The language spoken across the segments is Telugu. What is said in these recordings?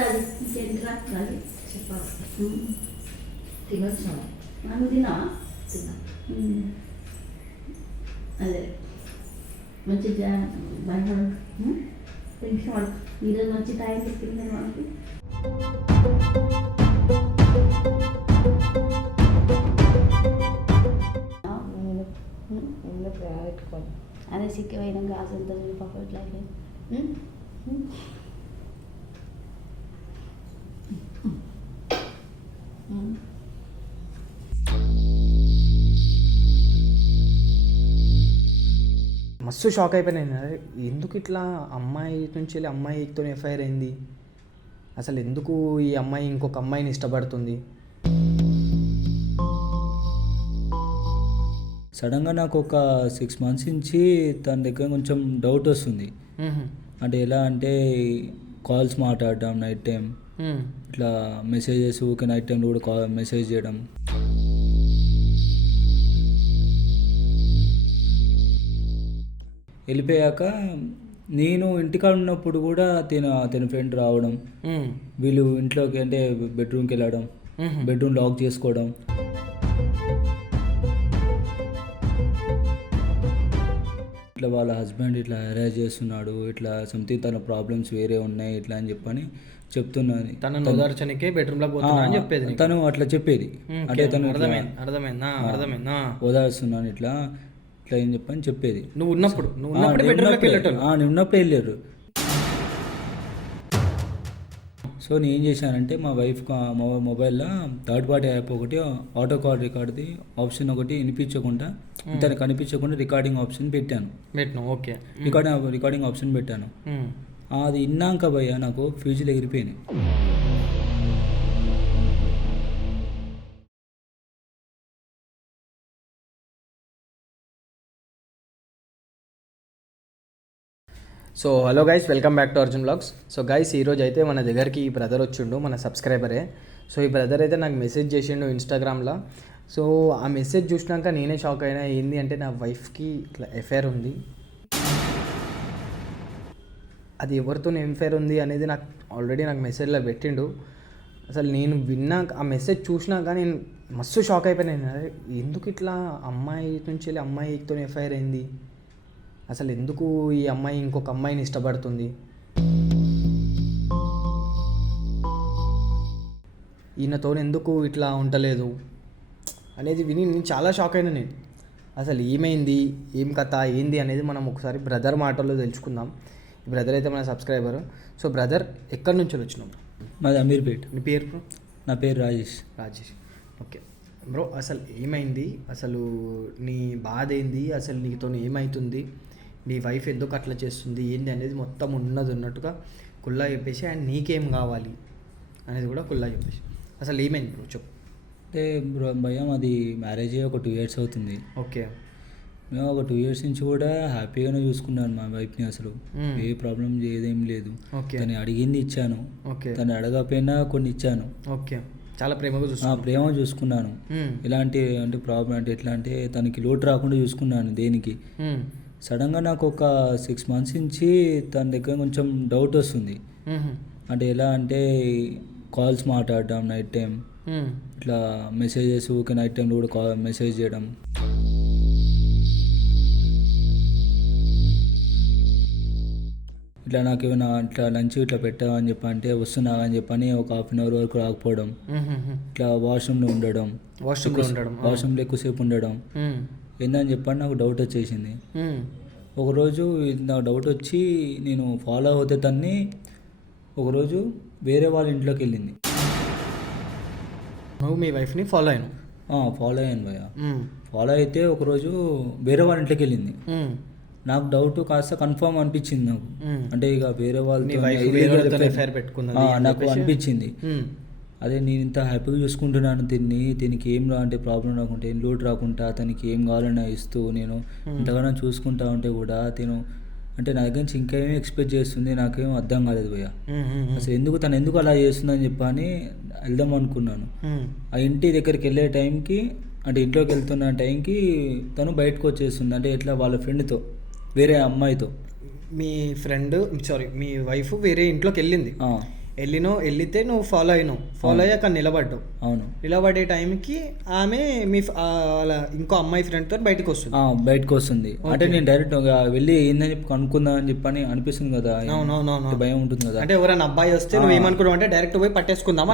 రాజు ఇంకేంటిరా రాజు చెప్పాలి తినొచ్చు మనం తిన్నావా తిన్నా అదే మంచి బండి పెన్షన్ వాడు ఈరోజు మంచి టైం చెప్పింది మనకి అదే సిక్కిపోయిన గాజు ఎంత పాప ఇట్లా మస్తు షాక్ అయిపోయినాను. ఎందుకు ఇట్లా అమ్మాయి నుంచి వెళ్ళి అమ్మాయితో ఎఫ్ఐఆర్ అయింది, అసలు ఎందుకు ఈ అమ్మాయి ఇంకొక అమ్మాయిని ఇష్టపడుతుంది. సడన్గా నాకు ఒక 6 months నుంచి తన దగ్గర కొంచెం డౌట్ వస్తుంది. అంటే ఎలా అంటే కాల్స్ మాట్లాడడం నైట్ టైం, ఇట్లా మెసేజెస్ ఊకే నైట్ టైంలో కూడా మెసేజ్ చేయడం. వెళ్ళిపోయాక నేను ఇంటికాడ ఉన్నప్పుడు కూడా తన ఫ్రెండ్ రావడం, వీళ్ళు ఇంట్లోకి అంటే బెడ్రూమ్కి వెళ్ళడం, బెడ్రూమ్ లాక్ చేసుకోవడం. ఇట్లా వాళ్ళ హస్బెండ్ ఇట్లా హెరాస్ చేస్తున్నాడు, ఇట్లా సంథింగ్ తన ప్రాబ్లమ్స్ వేరే ఉన్నాయి ఇట్లా అని చెప్పని చెప్తున్నాను. తనను ఓదార్చనికే బెడ్రూమ్ లో పోతున్నా అని చెప్పేది. తను అట్లా చెప్పేది, అంటే తను అర్థమైందా ఓదార్స్తున్నాను ఇట్లా ఇట్లా ఏం చెప్పని చెప్పేది. నువ్వు ఉన్నప్పుడు నేను ఉన్నప్పుడు వెళ్ళారు. సో నేను ఏం చేశానంటే మా వైఫ్ మొబైల్లో థర్డ్ పార్టీ యాప్ ఒకటి ఆటో కాల్ రికార్డ్ది ఆప్షన్ ఒకటి వినిపించకుండా తనకు కనిపించకుండా రికార్డింగ్ ఆప్షన్ పెట్టాను. ఓకే, రికార్డింగ్ ఆప్షన్ పెట్టాను. అది విన్నాక భయ్య నాకు ఫ్యూజులు ఎగిరిపోయినాయి. So hello guys, welcome back to Arjun blogs. So guys, ఈరోజు అయితే మన దగ్గరికి ఈ బ్రదర్ వచ్చిండు, మన సబ్స్క్రైబరే. సో ఈ బ్రదర్ అయితే నాకు మెసేజ్ చేసిండు ఇన్స్టాగ్రామ్లో. సో ఆ మెసేజ్ చూసినాక నేనే షాక్ అయినా. ఏంది అంటే నా వైఫ్కి ఇట్లా ఎఫ్ఐఆర్ ఉంది, అది ఎవరితో ఎఫ్ఐఆర్ ఉంది అనేది నాకు ఆల్రెడీ మెసేజ్లో పెట్టిండు. అసలు నేను విన్నాక ఆ మెసేజ్ చూసినాక నేను మస్తు షాక్ అయిపోయినాను. ఎందుకు ఇట్లా అమ్మాయి నుంచి వెళ్ళి అమ్మాయితో ఎఫ్ఐఆర్ అయింది, అసలు ఎందుకు ఈ అమ్మాయి ఇంకొక అమ్మాయిని ఇష్టపడుతుంది, ఈయనతో ఎందుకు ఇట్లా ఉండలేదు అనేది విని నేను చాలా షాక్ అయినా. నేను అసలు ఏమైంది, ఏం కథ ఏంది అనేది మనం ఒకసారి బ్రదర్ మాటల్లో తెలుసుకుందాం. ఈ బ్రదర్ అయితే మన సబ్స్క్రైబర్. సో బ్రదర్, ఎక్కడి నుంచి వచ్చినాం? మాది అమీర్పేట్. నీ పేరు బ్రో? నా పేరు రాజేష్. ఓకే బ్రో, అసలు ఏమైంది, అసలు నీ బాధ ఏంది, అసలు నీతో ఏమవుతుంది, నీ వైఫ్ ఎందుకు అట్లా చేస్తుంది ఏంది అనేది మొత్తం ఉన్నట్టుగా కుల్లా చెప్పేసి, అండ్ నీకేం కావాలి అనేది కూడా కుల్లా చెప్పేసి అసలు ఏమైంది బ్రో చెప్పు. అంటే బ్రో భయ్య, మాది మ్యారేజ్ ఒక 2 years అవుతుంది. ఓకే, మేము ఒక 2 years నుంచి కూడా హ్యాపీగానే చూసుకున్నాను మా వైఫ్ని. అసలు ఏ ప్రాబ్లం ఏదేం లేదు. తను అడిగింది ఇచ్చాను, తను అడగకపోయినా కొన్ని ఇచ్చాను. ఓకే, చాలా ప్రేమ చూసుకున్నాను. ఎలాంటి అంటే ప్రాబ్లం అంటే ఎట్లా అంటే తనకి లోటు రాకుండా చూసుకున్నాను దేనికి. సడన్గా నాకు ఒక 6 months నుంచి తన దగ్గర కొంచెం డౌట్ వస్తుంది. అంటే ఎలా అంటే కాల్స్ మాట్లాడడం నైట్ టైం, ఇట్లా మెసేజెస్ ఊకే నైట్ టైంలో కూడా మెసేజ్ చేయడం. ఇట్లా నాకు ఏమైనా ఇట్లా లంచ్ ఇట్లా పెట్టావని చెప్పి అంటే వస్తున్నా అని చెప్పని ఒక 1/2 hour వరకు రాకపోవడం, ఇట్లా వాష్రూమ్లో ఉండడం, వాష్రూమ్లో ఎక్కువసేపు ఉండడం. ఏందని చెప్పని నాకు డౌట్ వచ్చేసింది. ఒకరోజు నాకు డౌట్ వచ్చి నేను ఫాలో అవుతే తన్ని ఒకరోజు వేరే వాళ్ళ ఇంట్లోకి వెళ్ళింది. నువ్వు మీ వైఫ్ని ఫాలో అయ్యాను భయ్య. ఫాలో అయితే ఒకరోజు వేరే వాళ్ళ ఇంట్లోకి వెళ్ళింది. నాకు డౌట్ కాస్త కన్ఫర్మ్ అనిపించింది నాకు. అంటే ఇక వేరే వాళ్ళతో నాకు అనిపించింది. అదే నేను ఇంత హ్యాపీగా చూసుకుంటున్నాను దీనికి ఏం అంటే ప్రాబ్లం రాకుంటే ఏం లోటు రాకుండా తనకి ఏం కావాలన్నా ఇస్తూ నేను ఇంతగానో చూసుకుంటా ఉంటే కూడా అంటే నా దగ్గర నుంచి ఇంకేమీ ఎక్స్పెక్ట్ చేస్తుంది, నాకేం అర్థం కాలేదు భయ్య. అసలు తను ఎందుకు అలా చేస్తుందని చెప్పని వెళ్దాం అనుకున్నాను. ఆ ఇంటి దగ్గరికి వెళ్ళే టైంకి, అంటే ఇంట్లోకి వెళ్తున్న టైంకి తను బయటకు వచ్చేస్తుంది. అంటే ఎట్లా వాళ్ళ ఫ్రెండ్తో, వేరే అమ్మాయితో. మీ వైఫ్ వేరే ఇంట్లోకి వెళ్ళింది. వెళ్తే నువ్వు ఫాలో అయ్యి అక్కడ నిలబడ్డావు. అవును. నిలబడే టైంకి ఆమె మీ వాళ్ళ ఇంకో అమ్మాయి ఫ్రెండ్ తో బయటకు వస్తుంది. అంటే నేను డైరెక్ట్ వెళ్ళి ఏందని చెప్పి కనుక్కుందా అని చెప్పని అనిపిస్తుంది కదా. అవునవును, భయం ఉంటుంది కదా. అంటే ఎవరైనా అబ్బాయి వస్తే నువ్వు ఏమనుకున్నావు అంటే డైరెక్ట్ పోయి పట్టేసుకుందాం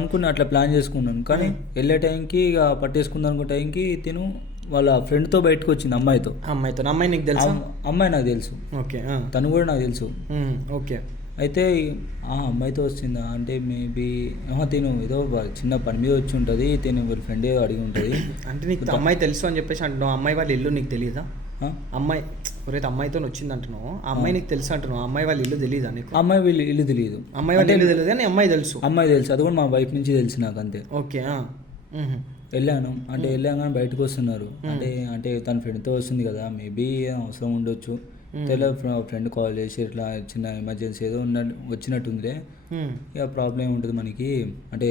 అనుకున్నా, అట్లా ప్లాన్ చేసుకున్నాను. కానీ వెళ్ళే టైంకి ఇక పట్టేసుకుందాం అనుకునే టైంకి తిను వాళ్ళ ఫ్రెండ్ తో బయటకు వచ్చింది, అమ్మాయితో. అమ్మాయి నీకు తెలుసు? అమ్మాయి నాకు తెలుసు. ఓకే. తను కూడా నాకు తెలుసు. ఓకే. అయితే ఆ అమ్మాయితో వచ్చిందా అంటే మేబీ తిను ఏదో చిన్న పని మీద వచ్చి ఉంటుంది, తిను వాళ్ళ ఫ్రెండ్ అడిగి ఉంటుంది. అంటే నీకు అమ్మాయి తెలుసు అని చెప్పేసి అంటున్నావు, అమ్మాయి వాళ్ళ ఇల్లు నీకు తెలియదా? అమ్మాయి ఎవరైతే అమ్మాయితో వచ్చింది అంటున్నావు, ఆ అమ్మాయి నీకు తెలుసు అంటున్నావు, అమ్మాయి వాళ్ళ ఇల్లు తెలియదా నీకు? అమ్మాయి వీళ్ళు ఇల్లు తెలియదు. అమ్మాయి వాళ్ళ ఇల్లు తెలియదు కానీ అమ్మాయి తెలుసు. అది కూడా మా వైఫ్ నుంచి తెలిసి నాకు అంతే. ఓకే. వెళ్ళాను అంటే వెళ్ళాను బయటకు వస్తున్నారు అంటే తన ఫ్రెండ్తో వస్తుంది కదా, మేబీ అవసరం ఉండొచ్చు. ఫ్రెండ్ కాల్ చేసి ఇట్లా చిన్న ఎమర్జెన్సీ ఏదో వచ్చినట్టుందిలే, ఇక ప్రాబ్లం ఉంటుంది మనకి, అంటే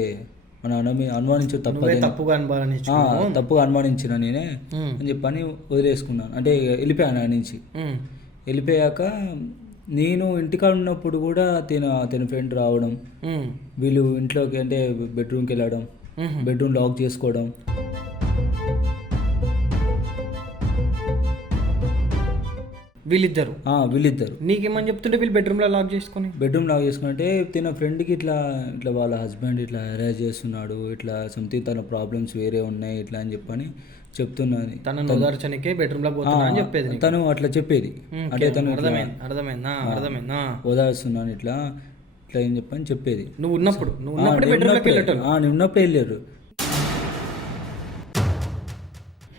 మన అనుమానించు తప్పుగా అనుమానించిన నేనే అని చెప్పని వదిలేసుకున్నాను. అంటే వెళ్ళిపోయాను ఆ నుంచి. వెళ్ళిపోయాక నేను ఇంటికాడ ఉన్నప్పుడు కూడా తన ఫ్రెండ్ రావడం, వీళ్ళు ఇంట్లోకి అంటే బెడ్రూమ్కి వెళ్ళడం, బెడ్రూమ్ లాక్ చేసుకోవడం. వీళ్ళిద్దరు నీకేమని చెప్తుంటే వీళ్ళు బెడ్రూమ్ లాక్ చేసుకుని అంటే తిన ఫ్రెండ్కి ఇట్లా వాళ్ళ హస్బెండ్ ఇట్లా అరేంజ్ చేస్తున్నాడు, ఇట్లా సంథింగ్ తన ప్రాబ్లమ్స్ వేరే ఉన్నాయి ఇట్లా అని చెప్పని చెప్తున్నాను. తన బెడ్రూమ్ లో చెప్పేది తను అట్లా చెప్పేది. అంటే తను అర్థమైందా ఓదార్స్తున్నాను ఇట్లా ఏం చెప్పని చెప్పేది. నువ్వు ఉన్నప్పుడు వెళ్ళారు.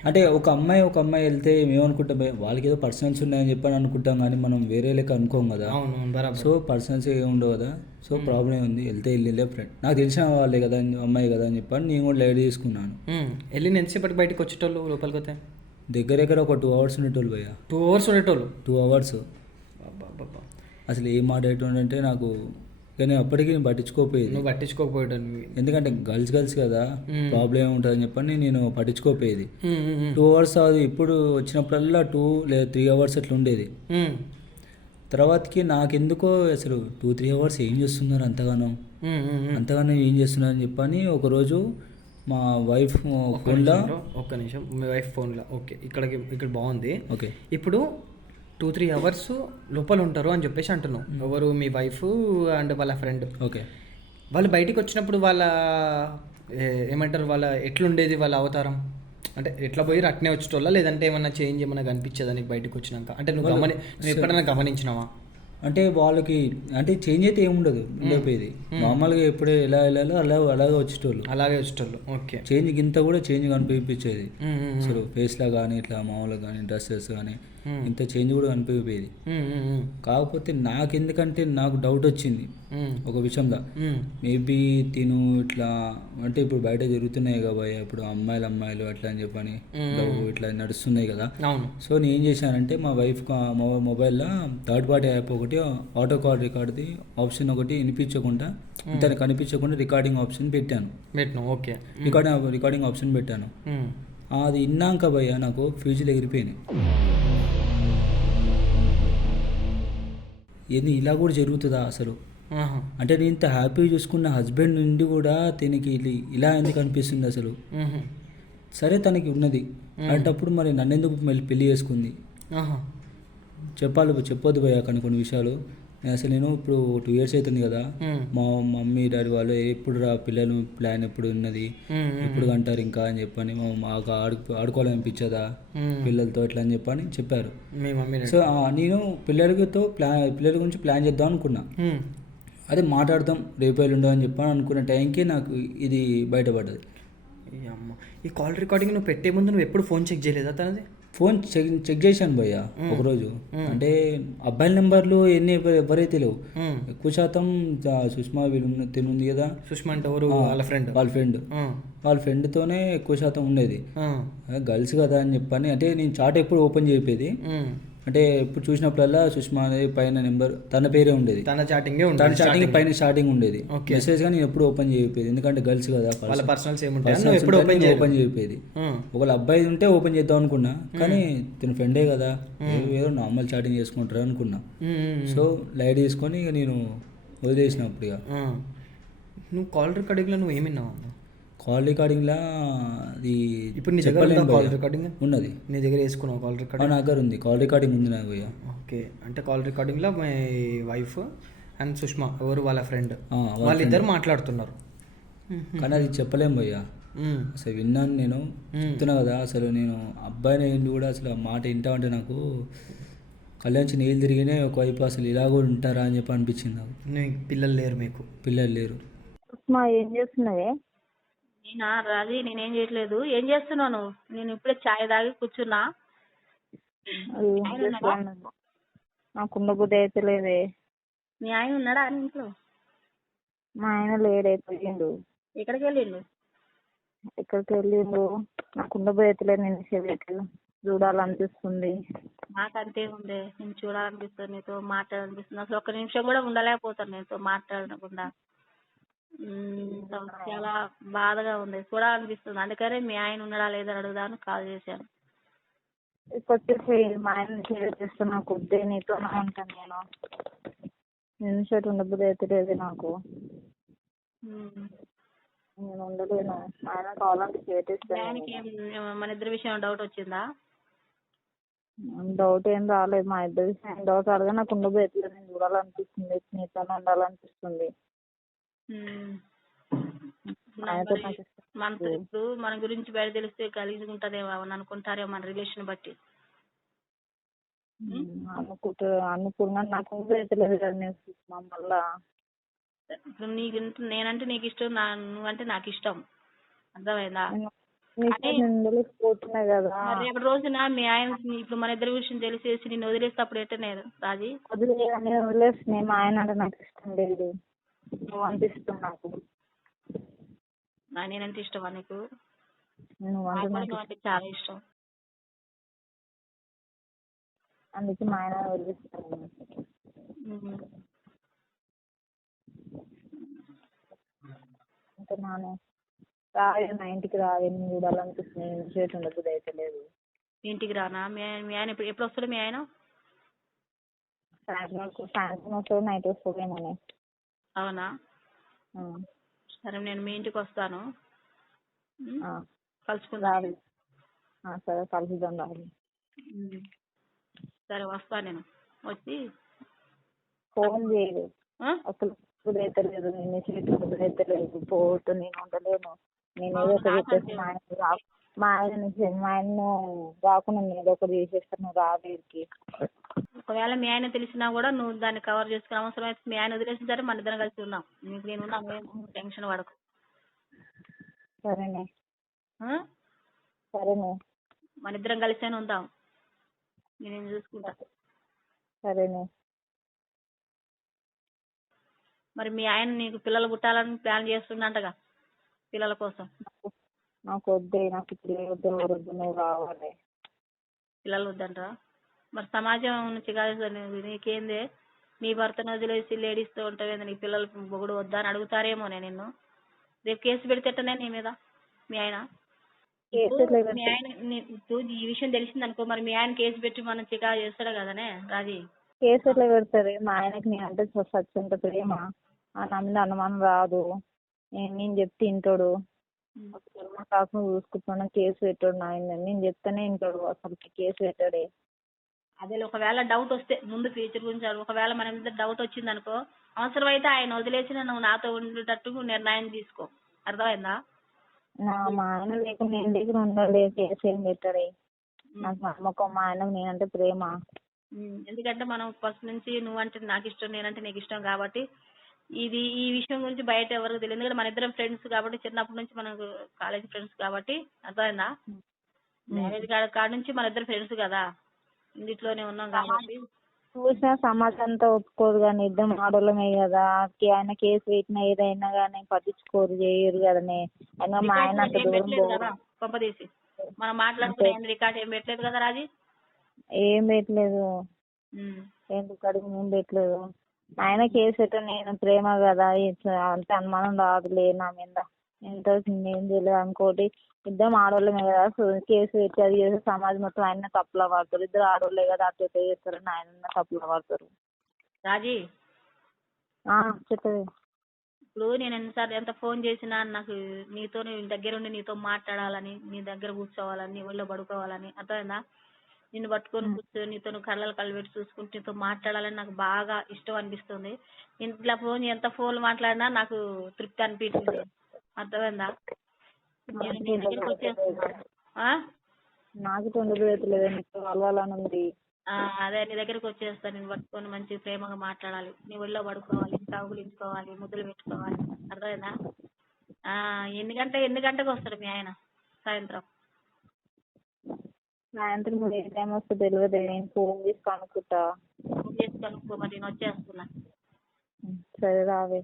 అంటే ఒక అమ్మాయి వెళ్తే మేమనుకుంటాం వాళ్ళకి ఏదో పర్సనల్స్ ఉన్నాయని చెప్పని అనుకుంటాం, కానీ మనం వేరే లెక్క అనుకోం కదా. సో పర్సనల్స్ ఏమి ఉండవు కదా. సో ప్రాబ్లం ఉంది, వెళ్ళే ఫ్రెండ్ నాకు తెలిసిన వాళ్ళే కదా, అమ్మాయి కదా అని చెప్పని నేను కూడా లైట్ తీసుకున్నాను. వెళ్ళి ఎంతసేపటి బయటకు వచ్చేటోళ్ళు లోపలికి వస్తే దగ్గర ఒక 2 hours ఉండేటోళ్ళు భయ్యా. 2 hours. అసలు ఏం మాట్లాడేటోండంటే నాకు కానీ అప్పటికి నేను పట్టించుకోపోయేది. ఎందుకంటే గర్ల్స్ కదా, ప్రాబ్లం ఏముంటుందని చెప్పని నేను పట్టించుకోపోయేది. 2 hours అది ఇప్పుడు వచ్చినప్పుడల్లా 2 లేదా 3 hours అట్లా ఉండేది. తర్వాతకి నాకెందుకో అసలు 2-3 hours ఏం చేస్తున్నారు అంతగానో ఏం చేస్తున్నారు అని చెప్పని ఒకరోజు మా వైఫ్ ఫోన్లో మీ వైఫ్ ఫోన్లో ఓకే ఇక్కడ బాగుంది. ఓకే. ఇప్పుడు 2-3 hours లోపల ఉంటారు అని చెప్పేసి అంటున్నావు. ఎవరు? మీ వైఫ్ అండ్ వాళ్ళ ఫ్రెండ్. ఓకే. వాళ్ళు బయటికి వచ్చినప్పుడు వాళ్ళ ఏమంటారు, వాళ్ళ ఎట్లుండేది వాళ్ళ అవతారం? అంటే ఎట్లా పోయి అట్నే వచ్చేటోళ్ళ, లేదంటే ఏమన్నా చేంజ్ ఏమన్నా కనిపించేదా నీకు బయటకు వచ్చినాక? అంటే నువ్వు ఎప్పుడైనా గమనించినావా? అంటే వాళ్ళకి అంటే చేంజ్ అయితే ఏముండదు, ఉండేది నార్మల్గా ఎప్పుడే ఎలా వెళ్ళాలో అలాగే వచ్చేటోళ్ళు. ఓకే. చేంజ్ ఇంత కూడా చేంజ్ కనిపించేది అసలు ఫేస్లో కానీ ఇట్లా మామూలుగా కానీ డ్రెస్సెస్ కానీ ఇంత చేంజ్ కూడా కనిపించేది. కాకపోతే నాకెందుకంటే నాకు డౌట్ వచ్చింది ఒక విషయంలో, మేబీ తిను ఇట్లా అంటే ఇప్పుడు బయట జరుగుతున్నాయి కదా ఇప్పుడు అమ్మాయిలు అట్లా అని చెప్పని ఇట్లా నడుస్తున్నాయి కదా. సో నేను ఏం చేశానంటే మా వైఫ్ మొబైల్లో థర్డ్ పార్టీ యాప్ ఒకటి ఆటో కాల్ రికార్డ్ది ఆప్షన్ ఒకటి వినిపించకుండా తనకు కనిపించకుండా రికార్డింగ్ ఆప్షన్ పెట్టాను. ఓకే. రికార్డింగ్ ఆప్షన్ పెట్టాను. అది విన్నాక భయ్య నాకు ఫ్యూజులు ఎగిరిపోయినాయి. ఏంది ఇలా కూడా జరుగుతుందా అసలు? అంటే నేను ఇంత హ్యాపీగా చూసుకున్న హస్బెండ్ నుండి కూడా తనకి ఇలా ఎందుకు అనిపిస్తుంది అసలు? సరే తనకి ఉన్నది అలాంటప్పుడు మరి నన్ను ఎందుకు పెళ్లి చేసుకుంది? చెప్పొద్దు భయ్యా కొన్ని విషయాలు. నేను ఇప్పుడు 2 years అవుతుంది కదా, మా మమ్మీ డాడీ వాళ్ళు ఎప్పుడు రా పిల్లలు ప్లాన్ ఎప్పుడు ఉన్నది, ఎప్పుడు అంటారు ఇంకా అని చెప్పని మాకు ఆడుకోవాలనిపించదా పిల్లలతో ఇట్లా అని చెప్పని చెప్పారు. సో నేను పిల్లల గురించి ప్లాన్ చేద్దాం అనుకున్నా. అదే మాట్లాడదాం రేపు ఎల్లుండో అని చెప్పని అనుకున్న టైంకి నాకు ఇది బయటపడ్డది. ఈ కాల్ రికార్డింగ్ నువ్వు పెట్టే ముందు నువ్వు ఎప్పుడు ఫోన్ చెక్ చేయలేదా తనది? ఫోన్ చెక్ చేశాను భయ్య ఒకరోజు. అంటే అబ్బాయిల నెంబర్లు ఎవరైతే లేవు, ఎక్కువ శాతం సుష్మా వీళ్ళు తినుంది కదా. సుష్మా అంటే ఎవరు? వాళ్ళ ఫ్రెండ్తోనే ఎక్కువ శాతం ఉండేది. గర్ల్స్ కదా అని చెప్పని అంటే నేను చాట్ ఎప్పుడు ఓపెన్ చేయలేదు. అంటే ఎప్పుడు చూసినప్పుడల్లా సుష్మా అనేది పైన నెంబర్ తన పేరే ఉండేది, తన చాటింగ్ పైన స్టార్టింగ్ ఉండేది. మెసేజ్ గా నేను ఎప్పుడు ఓపెన్ చేయలేదు, ఎందుకంటే గర్ల్స్ కదా ఓపెన్ చేయలేదు. ఒకవేళ అబ్బాయి ఉంటే ఓపెన్ చేద్దాం అనుకున్నా, కానీ తన ఫ్రెండే కదా ఏదో నార్మల్ చాటింగ్ చేసుకుంటారు అనుకున్నా. సో లైట్ తీసుకొని ఇక నేను వదిలేసినప్పుడు ఇక నువ్వు కాల్ రికార్డింగ్లో నువ్వు ఏమి విన్నావు అన్న? కాల్ రికార్డింగ్లా అది ఇప్పుడు నీ దగ్గర చెప్పలేను ఉందా కాల్ భయ్యా. రికార్డింగ్? ఉన్నది, నీ దగ్గర వేసుకున్నావు కాల్ నా రికార్డింగ్? దగ్గర ఉంది, కాల్ రికార్డింగ్ ఉంది నాకు భయ్యా. ఓకే, అంటే కాల్ రికార్డింగ్లో మై వైఫ్ అండ్ సుష్మా ఎవరు వాళ్ళ ఫ్రెండ్ వాళ్ళ వాళ్ళిద్దరు friend. మాట్లాడుతున్నారు. కానీ అది చెప్పలేం భయ్యా. అసలు విన్నాను నేను, చెప్తున్నా కదా. అసలు నేను అబ్బాయిని ఏంటి కూడా అసలు ఆ మాట వింటామంటే నాకు కళ్యాణ్ నీళ్ళు తిరిగినే ఒకవైపు అసలు ఇలా కూడా ఉంటారా అని చెప్పి అనిపించింది నాకు. పిల్లలు లేరు మీకు? పిల్లలు లేరు. సుష్మా ఏం చేస్తున్నావే? నేనా రాజీ, నేనేం చేయట్లేదు. ఏం చేస్తున్నావు నువ్వు? నేను ఇప్పుడే ఛాయ్ తాగి కూర్చున్నా. ఏం చేస్తున్నావు? నాకు ఉండబుద్ధి అయితే లేదే. మీ ఆయన ఉన్నాడా అని ఇంట్లో? మా ఆయన లేడే, పోయిండు. ఎక్కడికి వెళ్ళిండు? ఎక్కడికి వెళ్ళిండు? నాకు ఉండబుద్ధి అయితే లేదు. నేను చెవికి చూడాలనిపిస్తుంది. నాకు అంతే ఉంది. నేను చూడాలనిపిస్తుంది, నీతో మాట్లాడాలనిపిస్తుంది. అసలు ఒక్క నిమిషం కూడా ఉండలేకపోతాను నీతో మాట్లాడకుండా. చాలా బాధగా ఉంది, చూడాలనిపిస్తుంది. అందుకనే మీ ఆయన ఉన్నాడా లేదని అడుగుదామని కాల్ చేశాను. ఇప్పుడు వచ్చేసి మా ఆయన షేర్ చేస్తే నాకు వద్దే, నీతోనే ఉంటాను నేను. నిమిషం ఉండబుద్ధి అయితే లేదు నాకు. నేను ఉండలేను. మా ఆయన కావాలంటే షేర్ ఆయనకి చేస్తాను. మన ఇద్దరి విషయం డౌట్ వచ్చిందా? డౌట్ ఏం రాలేదు. మా ఇద్దరి విషయం డౌట్ రాలేదు. నాకు ఉండబుద్ధి అయితే లేదు. నేను చూడాలనిపిస్తుంది, నీతోనే ఉండాలనిపిస్తుంది. ఇప్పుడు మన గురించి బయట తెలిస్తే కలిసి ఉంటదేమో అని అనుకుంటారేమో మన రిలేషన్ బట్టి. అనుకున్నా నాకు ఉండబుద్ధి అయితే లేదు కదా. నేను మళ్ళా ఇప్పుడు నీకు నేనంటే నీకు ఇష్టం, నువ్వంటే నాకు ఇష్టం. అర్థమైందా? పోతున్నా కదా. రేపటి రోజున మీ ఆయన ఇప్పుడు మన ఇద్దరి విషయం తెలిసేసి నిన్ను వదిలేస్తే అప్పుడు ఎట్టనే రాజీ? వదిలేసి మా ఆయన అంటే నాకు ఇష్టం లేదు. నువ్వు అనిపిస్తుంది నాకు. నేనంటే ఇష్టమా నీకు? నువ్వంటే చాలా ఇష్టం. అందుకే మా ఆయన వదిలేస్తాను. అంటే నానే రాలేదు, మా ఇంటికి రాలేదు. నేను చూడాలనిపిస్తుంది. నేను చేతి ఉండబుద్ధి అయితే లేదు. ఇంటికి రానా? మీ ఆయన ఎప్పుడు వస్తాడు మీ ఆయన? సాయంత్రం వస్తాడు, నైట్ వస్తాడేమోనే. అవునా? సరే, నేను మీ ఇంటికి వస్తాను, కలుసుకుందాం. రాదు. సరే, కలుసుదాం, రాదు. సరే, వస్తా. నేను వచ్చి ఫోన్ చేయదు అసలు. అయితే లేదు, నేను చేతి అయితే లేదు. పోతూ నేను ఉండలేను. నేను ఏదో ఒకటి చెప్పేసి మా ఆయన రాకుండా నేను ఏదో ఒకటి చేసేస్తాను. రాదేకి ఒకవేళ మీ ఆయన తెలిసినా కూడా నువ్వు దాన్ని కవర్ చేసుకునే అవసరం అయితే మీ ఆయన వదిలేసిన సరే మన ఇద్దరం కలిసి ఉన్నాం. నీకు నేను ఉన్నాను, టెన్షన్ పడకు. సరేనే. సరేనే, మన ఇద్దరం కలిసేనే ఉందాం. నేను చూసుకుంటా. సరేనే. మరి మీ ఆయన నీకు పిల్లలు పుట్టాలని ప్లాన్ చేస్తుండంటగా, పిల్లల కోసం. నాకు వద్దే, నాకు వద్దు, నువ్వు రావాలి. పిల్లలు వద్దంటారా? మరి సమాజం నుంచి కాదు, నీకేందే నీ భర్తను వదిలేసి లేడీస్తో ఉంటావే, నీకు పిల్లలు బొగుడు వద్దా అని అడుగుతారేమో. నేను నిన్ను రేపు కేసు పెడితేనే నీ మీద మీ ఆయన. మీ ఆయన ఈ విషయం తెలిసింది అనుకో, మరి మీ ఆయన కేసు పెట్టి మనం చికా చేస్తాడు కదనే రాజీ. కేసు ఎట్లా పెడతారు? మా ఆయనకి నేను అంటే సత్యంత ప్రేమ. నా మీద అనుమానం రాదు. నేను చెప్తే వింటాడు. కాకుండా చూసుకుంటున్నా, కేసు పెట్టాడు. నేను చెప్తానే వింటాడు. అసలు కేసు పెట్టాడే. అదే ఒకవేళ డౌట్ వస్తే ముందు ఫ్యూచర్ గురించి ఒకవేళ మన మీద డౌట్ వచ్చింది అనుకో, అవసరం అయితే ఆయన వదిలేసి నువ్వు నాతో ఉండేటట్టు నిర్ణయం తీసుకో. అర్థమైందా? మా ఆయన లేకుండా నేను దగ్గర ఉండాలి. కేసు ఏం పెట్టాడే. నాకు నమ్మకం. మా ఆయనకు నేనంటే ప్రేమ. ఎందుకంటే మనం ఫస్ట్ నుంచి నువ్వంటే నాకు ఇష్టం, నేనంటే నీకు ఇష్టం కాబట్టి ఈ విషయం గురించి బయట ఎవరికి తెలియదు. ఎందుకంటే మన ఇద్దరం ఫ్రెండ్స్ కాబట్టి, చిన్నప్పటి నుంచి మనకు కాలేజ్ ఫ్రెండ్స్ కాబట్టి. అర్థమైందా? మ్యారేజ్ కాడ నుంచి మన ఇద్దరు ఫ్రెండ్స్ కదా, ఇంటిలోనే ఉన్నాం కాబట్టి. చూసినా సమాజం అంతా ఒప్పుకోరు కానీ ఇద్దరం ఆడోళ్ళమే కదా. ఆయన కేసు పెట్టినా ఏదైనా కానీ పట్టించుకోరు, చేయరు కదనే. అయినా మా ఆయన అంత దూరం పంపదీసి మనం మాట్లాడుకునే రికార్డ్ ఏం పెట్టలేదు కదా రాజీ. ఏం పెట్టలేదు. ఏం రికార్డు ఏం పెట్టలేదు. ఆయన కేసు పెట్ట నేను ప్రేమ కదా, అంత అనుమానం రాదులే నా మీద. ఎంత ఏం తెలియదు అనుకోటి. ఇద్దరం ఆడోళ్ళమే కదా, కేసు పెట్టి అది చేస్తే సమాజం మొత్తం ఆయన తప్పులో పడతారు. ఇద్దరు ఆడోళ్ళే కదా, అట్లా చేస్తారని ఆయన తప్పులో పడతారు. రాజీ చెప్పేది. ఇప్పుడు నేను ఎంత ఫోన్ చేసినా నాకు నీతో దగ్గరుండి నీతో మాట్లాడాలని, నీ దగ్గర కూర్చోవాలని, నీ ఒళ్ళో పడుకోవాలని, అర్థమైందా? నిన్ను పట్టుకొని కూర్చొని నీతో కళ్ళు పెట్టి చూసుకుంటూ నీతో మాట్లాడాలని నాకు బాగా ఇష్టం అనిపిస్తుంది. ఇంట్లో ఎంత ఫోన్ మాట్లాడినా నాకు తృప్తి అనిపించింది, అర్థమైందా? నేను నీ దగ్గరికి వచ్చేస్తున్నా. నాకు తొందరలేదు, నీకు కలవాలని ఉంది. అదే నీ దగ్గరికి వచ్చేస్తాను, నేను పట్టుకొని మంచి ప్రేమగా మాట్లాడాలి, నీ ఒళ్ళో పడుకోవాలి, కౌగులించుకోవాలి, ముద్దులు పెట్టుకోవాలి, అర్థమైందా? ఎన్ని గంటకు వస్తాడు మీ ఆయన సాయంత్రం? సాయంత్రం ఏ టైం వస్తే తెలియదు, నేను ఫోన్ చేసి కనుక్కుంటా. ఫోన్ చేసి కనుక్కో, మరి నేను వచ్చేస్తున్నా. సరే రావే.